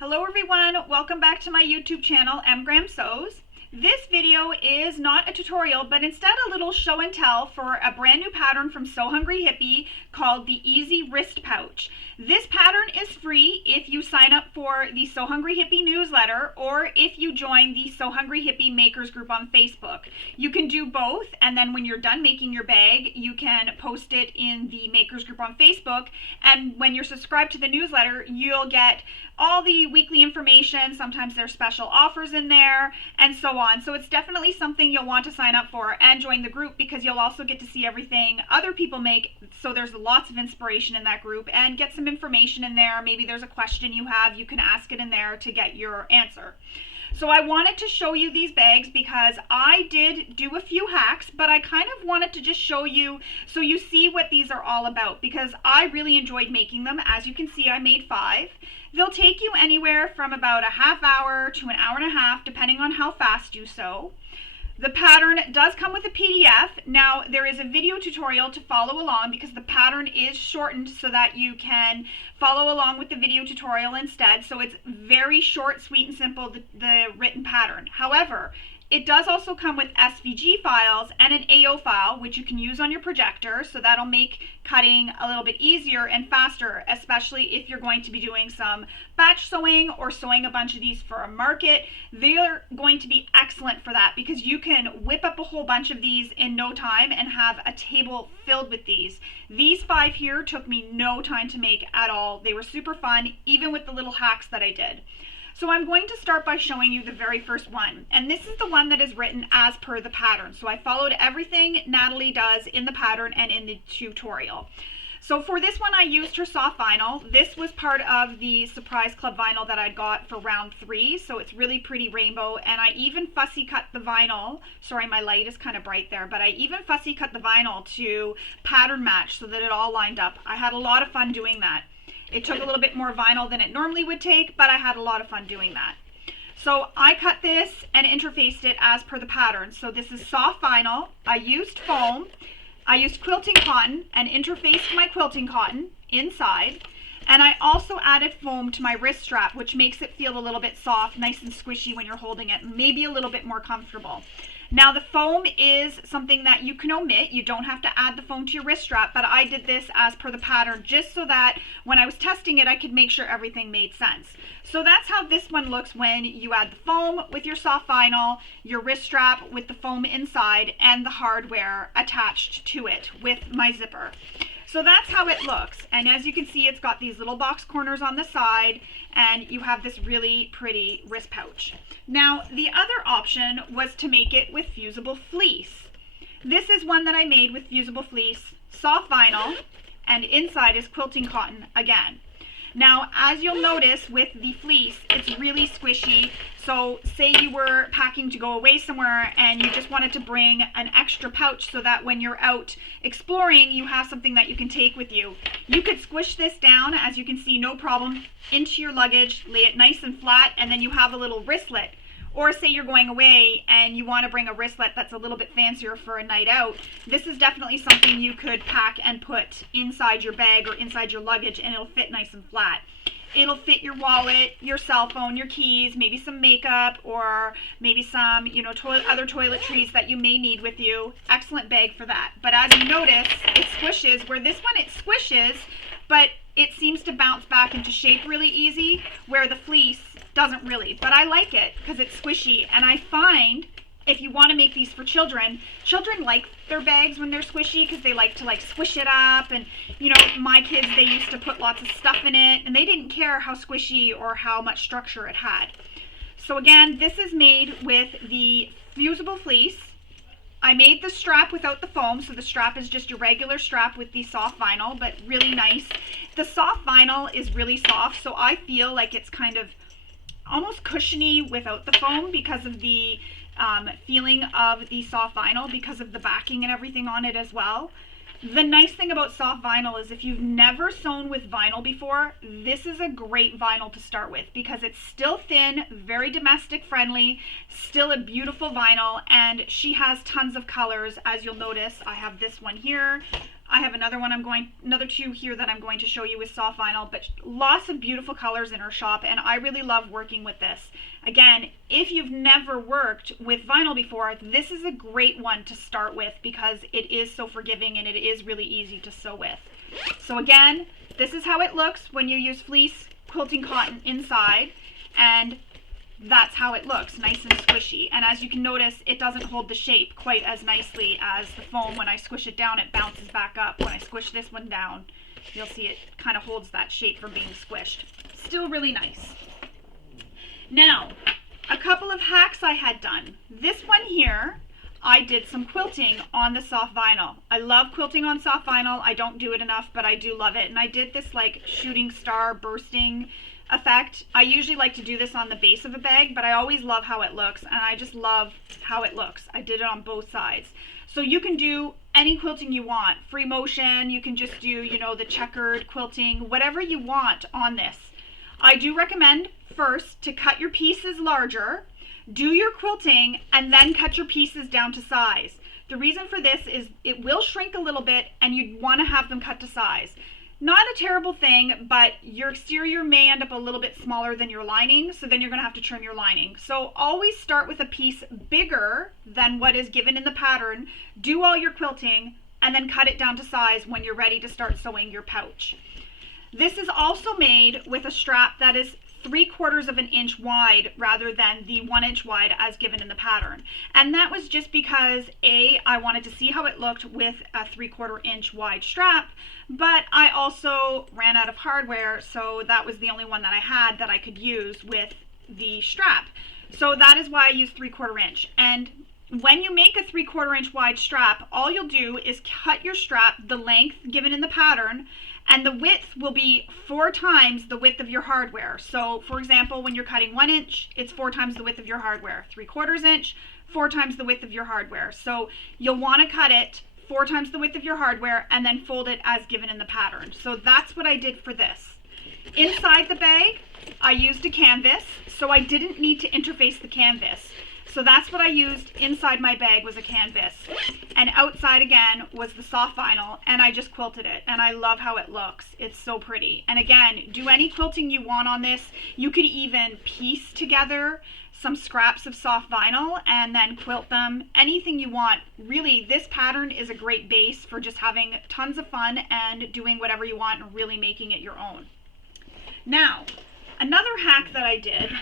Hello everyone, welcome back to my YouTube channel, mgrahamsews. This video is not a tutorial, but instead a little show and tell for a brand new pattern from HungryHippie called the Easy Wrist Pouch. This pattern is free if you sign up for the HungryHippie newsletter or if you join the HungryHippie makers group on Facebook. You can do both, and then when you're done making your bag, you can post it in the makers group on Facebook, and when you're subscribed to the newsletter, you'll get all the weekly information. Sometimes there's special offers in there and so on. So it's definitely something you'll want to sign up for and join the group, because you'll also get to see everything other people make. So there's lots of inspiration in that group, and get some information in there. Maybe there's a question you have, you can ask it in there to get your answer. So I wanted to show you these bags because I did do a few hacks, but I kind of wanted to just show you so you see what these are all about, because I really enjoyed making them. As you can see, I made 5. They'll take you anywhere from about a half hour to an hour and a half, depending on how fast you sew. The pattern does come with a PDF. Now, there is a video tutorial to follow along because the pattern is shortened so that you can follow along with the video tutorial instead. So it's very short, sweet, and simple, the written pattern. However, it does also come with SVG files and an AO file, which you can use on your projector, so that'll make cutting a little bit easier and faster, especially if you're going to be doing some batch sewing or sewing a bunch of these for a market. They're going to be excellent for that because you can whip up a whole bunch of these in no time and have a table filled with these. These 5 here took me no time to make at all. They were super fun, even with the little hacks that I did. So I'm going to start by showing you the very first one, and this is the one that is written as per the pattern. So I followed everything Natalie does in the pattern and in the tutorial. So for this one, I used her soft vinyl. This was part of the Surprise Club vinyl that I got for round 3, so it's really pretty rainbow, and I even fussy cut the vinyl. Sorry, my light is kind of bright there, but I even fussy cut the vinyl to pattern match so that it all lined up. I had a lot of fun doing that. It took a little bit more vinyl than it normally would take, but I had a lot of fun doing that. So I cut this and interfaced it as per the pattern. So this is soft vinyl. I used foam. I used quilting cotton and interfaced my quilting cotton inside. And I also added foam to my wrist strap, which makes it feel a little bit soft, nice and squishy when you're holding it, maybe a little bit more comfortable. Now the foam is something that you can omit. You don't have to add the foam to your wrist strap, but I did this as per the pattern just so that when I was testing it, I could make sure everything made sense. So that's how this one looks when you add the foam with your soft vinyl, your wrist strap with the foam inside, and the hardware attached to it with my zipper. So that's how it looks, and as you can see, it's got these little box corners on the side, and you have this really pretty wrist pouch. Now, the other option was to make it with fusible fleece. This is one that I made with fusible fleece, soft vinyl, and inside is quilting cotton again. Now, as you'll notice with the fleece, it's really squishy. So say you were packing to go away somewhere and you just wanted to bring an extra pouch so that when you're out exploring, you have something that you can take with you. You could squish this down, as you can see, no problem, into your luggage, lay it nice and flat, and then you have a little wristlet. Or say you're going away and you want to bring a wristlet that's a little bit fancier for a night out. This is definitely something you could pack and put inside your bag or inside your luggage, and it'll fit nice and flat. It'll fit your wallet, your cell phone, your keys, maybe some makeup, or maybe some, other toiletries that you may need with you. Excellent bag for that. But as you notice, it squishes, where this one it squishes, but it seems to bounce back into shape really easy, where the fleece doesn't really. But I like it because it's squishy, and I find if you want to make these for children like their bags when they're squishy because they like to squish it up, and my kids, they used to put lots of stuff in it and they didn't care how squishy or how much structure it had. So again, this is made with the fusible fleece. I made the strap without the foam, so the strap is just your regular strap with the soft vinyl, but really nice. The soft vinyl is really soft, so I feel like it's kind of almost cushiony without the foam because of the feeling of the soft vinyl, because of the backing and everything on it as well. The nice thing about soft vinyl is if you've never sewn with vinyl before, this is a great vinyl to start with because it's still thin, very domestic friendly, still a beautiful vinyl, and she has tons of colors. As you'll notice, I have this one here, I have another two here that I'm going to show you with soft vinyl, but lots of beautiful colors in our shop, and I really love working with this. Again, if you've never worked with vinyl before, this is a great one to start with because it is so forgiving and it is really easy to sew with. So again, this is how it looks when you use fleece quilting cotton inside, and that's how it looks, nice and squishy. And as you can notice, it doesn't hold the shape quite as nicely as the foam. When I squish it down, it bounces back up. When I squish this one down, you'll see it kind of holds that shape from being squished. Still really nice. Now, a couple of hacks I had done. This one here, I did some quilting on the soft vinyl. I love quilting on soft vinyl. I don't do it enough, but I do love it. And I did this like shooting star bursting effect. I usually like to do this on the base of a bag, but I always love how it looks, and I just love how it looks. I did it on both sides. So you can do any quilting you want. Free motion, you can just do, you know, the checkered quilting, whatever you want on this. I do recommend first to cut your pieces larger, do your quilting, and then cut your pieces down to size. The reason for this is it will shrink a little bit and you'd want to have them cut to size. Not a terrible thing, but your exterior may end up a little bit smaller than your lining, so then you're going to have to trim your lining. So always start with a piece bigger than what is given in the pattern, do all your quilting, and then cut it down to size when you're ready to start sewing your pouch. This is also made with a strap that is 3/4 of an inch wide rather than the 1 inch wide as given in the pattern. And that was just because I wanted to see how it looked with a 3/4 inch wide strap, but I also ran out of hardware, so that was the only one that I had that I could use with the strap. So that is why I used 3/4 inch. And when you make a 3/4 inch wide strap, all you'll do is cut your strap the length given in the pattern, and the width will be 4 times the width of your hardware. So for example, when you're cutting 1 inch, it's 4 times the width of your hardware. 3/4 inch, 4 times the width of your hardware. So you'll want to cut it 4 times the width of your hardware and then fold it as given in the pattern. So that's what I did for this. Inside the bag, I used a canvas, so I didn't need to interface the canvas. So that's what I used inside my bag, was a canvas. And outside again was the soft vinyl, and I just quilted it. And I love how it looks. It's so pretty. And again, do any quilting you want on this. You could even piece together some scraps of soft vinyl and then quilt them. Anything you want. Really, this pattern is a great base for just having tons of fun and doing whatever you want and really making it your own. Now, another hack that I did,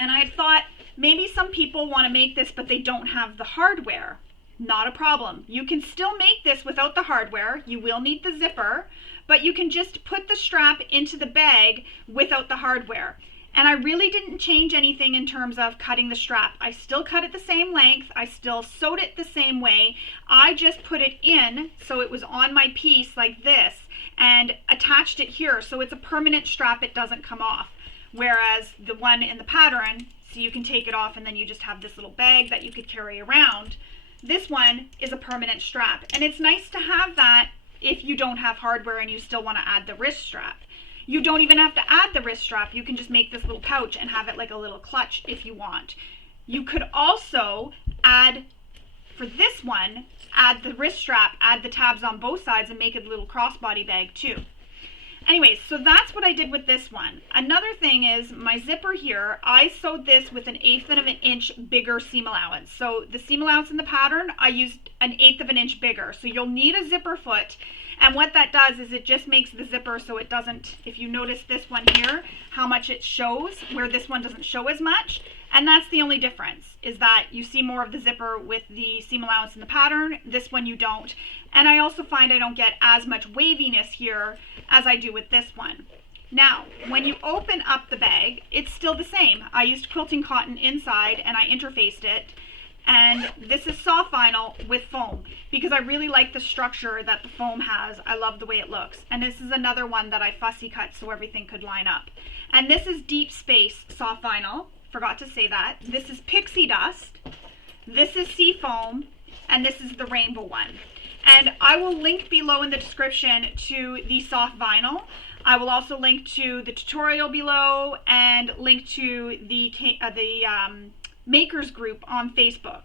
and I thought, maybe some people want to make this, but they don't have the hardware. Not a problem. You can still make this without the hardware. You will need the zipper, but you can just put the strap into the bag without the hardware. And I really didn't change anything in terms of cutting the strap. I still cut it the same length. I still sewed it the same way. I just put it in so it was on my piece like this and attached it here. So it's a permanent strap. It doesn't come off. Whereas the one in the pattern, so you can take it off and then you just have this little bag that you could carry around. This one is a permanent strap. And it's nice to have that if you don't have hardware and you still want to add the wrist strap. You don't even have to add the wrist strap. You can just make this little pouch and have it like a little clutch if you want. You could also add, for this one, add the wrist strap, add the tabs on both sides and make it a little crossbody bag too. Anyways, so that's what I did with this one. Another thing is my zipper here, I sewed this with 1/8 of an inch bigger seam allowance. So the seam allowance in the pattern, I used 1/8 of an inch bigger. So you'll need a zipper foot. And what that does is it just makes the zipper so it doesn't, if you notice this one here, how much it shows, where this one doesn't show as much. And that's the only difference, is that you see more of the zipper with the seam allowance in the pattern. This one you don't. And I also find I don't get as much waviness here as I do with this one. Now, when you open up the bag, it's still the same. I used quilting cotton inside and I interfaced it. And this is soft vinyl with foam because I really like the structure that the foam has. I love the way it looks. And this is another one that I fussy cut so everything could line up. And this is deep space soft vinyl. Forgot to say that. This is pixie dust. This is sea foam. And this is the rainbow one. And I will link below in the description to the soft vinyl. I will also link to the tutorial below and link to the makers group on Facebook.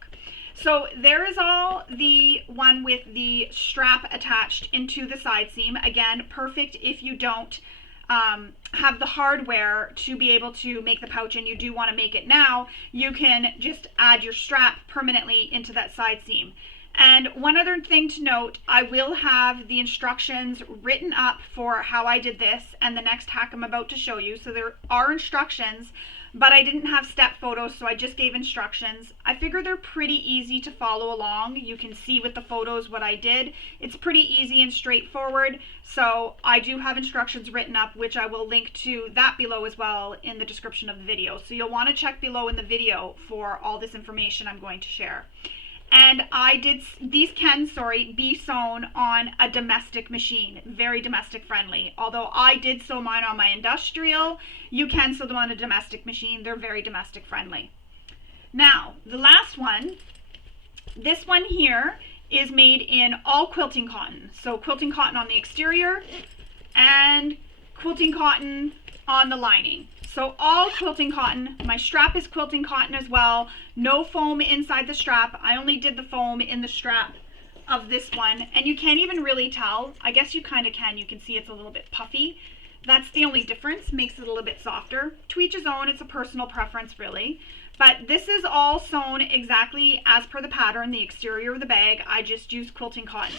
So there is all the one with the strap attached into the side seam. Again, perfect if you don't have the hardware to be able to make the pouch and you do want to make it now. You can just add your strap permanently into that side seam. And one other thing to note, I will have the instructions written up for how I did this and the next hack I'm about to show you. So there are instructions, but I didn't have step photos, so I just gave instructions. I figure they're pretty easy to follow along. You can see with the photos what I did. It's pretty easy and straightforward. So I do have instructions written up, which I will link to that below as well in the description of the video. So you'll want to check below in the video for all this information I'm going to share. And these can be sewn on a domestic machine, very domestic friendly. Although I did sew mine on my industrial, you can sew them on a domestic machine. They're very domestic friendly. Now, the last one, this one here is made in all quilting cotton. So quilting cotton on the exterior and quilting cotton on the lining. So all quilting cotton. My strap is quilting cotton as well. No foam inside the strap. I only did the foam in the strap of this one. And you can't even really tell. I guess you kind of can. You can see it's a little bit puffy. That's the only difference. Makes it a little bit softer. To each his own. It's a personal preference really. But this is all sewn exactly as per the pattern, the exterior of the bag. I just used quilting cotton.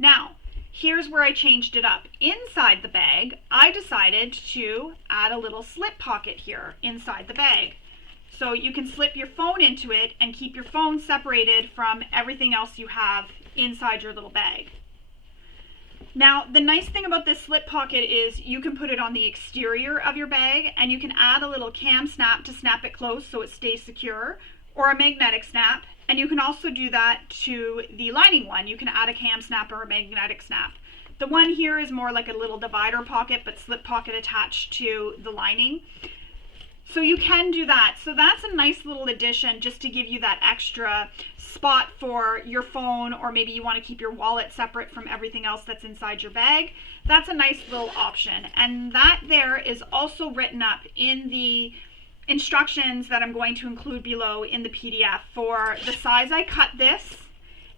Now, here's where I changed it up. Inside the bag, I decided to add a little slip pocket here inside the bag. So you can slip your phone into it and keep your phone separated from everything else you have inside your little bag. Now, the nice thing about this slip pocket is you can put it on the exterior of your bag and you can add a little cam snap to snap it close so it stays secure, or a magnetic snap. And you can also do that to the lining one. You can add a cam snap or a magnetic snap. The one here is more like a little divider pocket, but slip pocket attached to the lining. So you can do that. So that's a nice little addition just to give you that extra spot for your phone, or maybe you want to keep your wallet separate from everything else that's inside your bag. That's a nice little option. And that there is also written up in the instructions that I'm going to include below in the PDF for the size I cut this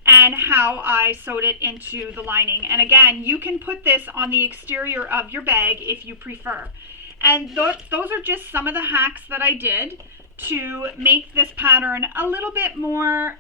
and how I sewed it into the lining. And again, you can put this on the exterior of your bag if you prefer. And those are just some of the hacks that I did to make this pattern a little bit more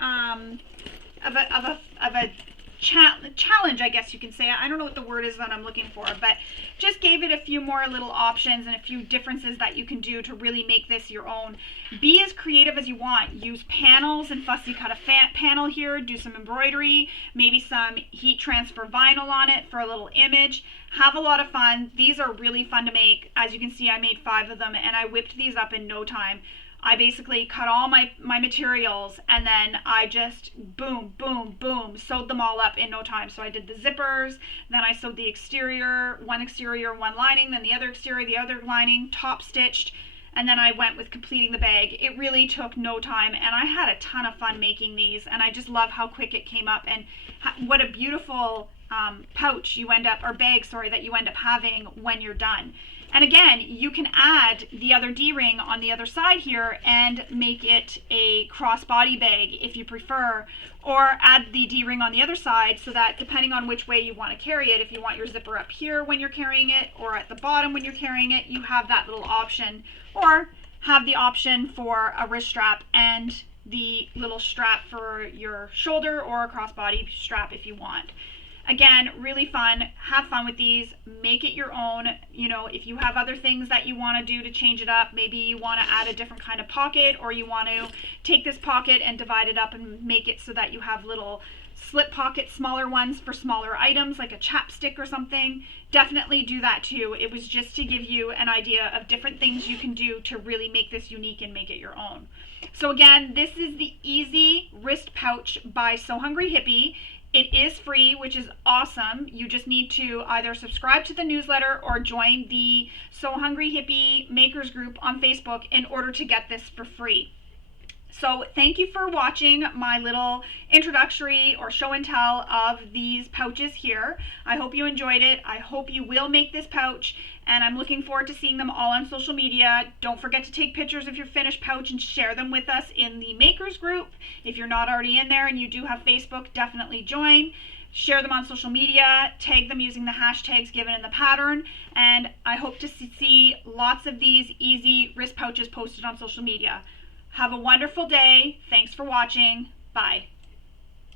of a challenge, I guess you can say. I don't know what the word is that I'm looking for, but just gave it a few more little options and a few differences that you can do to really make this your own. Be as creative as you want. Use panels and fussy cut a panel here, do some embroidery, maybe some heat transfer vinyl on it for a little image. Have a lot of fun. These are really fun to make. As you can see, I made 5 of them and I whipped these up in no time. I basically cut all my materials and then I just boom, boom, boom, sewed them all up in no time. So I did the zippers, then I sewed the exterior, one lining, then the other exterior, the other lining, top stitched, and then I went with completing the bag. It really took no time and I had a ton of fun making these, and I just love how quick it came up and what a beautiful pouch you end up, or bag, sorry, that you end up having when you're done. And again, you can add the other D-ring on the other side here and make it a crossbody bag if you prefer, or add the D-ring on the other side so that depending on which way you want to carry it, if you want your zipper up here when you're carrying it or at the bottom when you're carrying it, you have that little option, or have the option for a wrist strap and the little strap for your shoulder, or a crossbody strap if you want. Again, really fun. Have fun with these. Make it your own. You know, if you have other things that you want to do to change it up, maybe you want to add a different kind of pocket, or you want to take this pocket and divide it up and make it so that you have little slip pockets, smaller ones for smaller items like a chapstick or something. Definitely do that too. It was just to give you an idea of different things you can do to really make this unique and make it your own. So again, this is the Easy Wrist Pouch by So Hungry Hippie. It is free, which is awesome. You just need to either subscribe to the newsletter or join the So Hungry Hippie Makers group on Facebook in order to get this for free. So thank you for watching my little introductory or show and tell of these pouches here. I hope you enjoyed it. I hope you will make this pouch and I'm looking forward to seeing them all on social media. Don't forget to take pictures of your finished pouch and share them with us in the makers group. If you're not already in there and you do have Facebook, definitely join. Share them on social media, tag them using the hashtags given in the pattern, and I hope to see lots of these easy wrist pouches posted on social media. Have a wonderful day. Thanks for watching. Bye.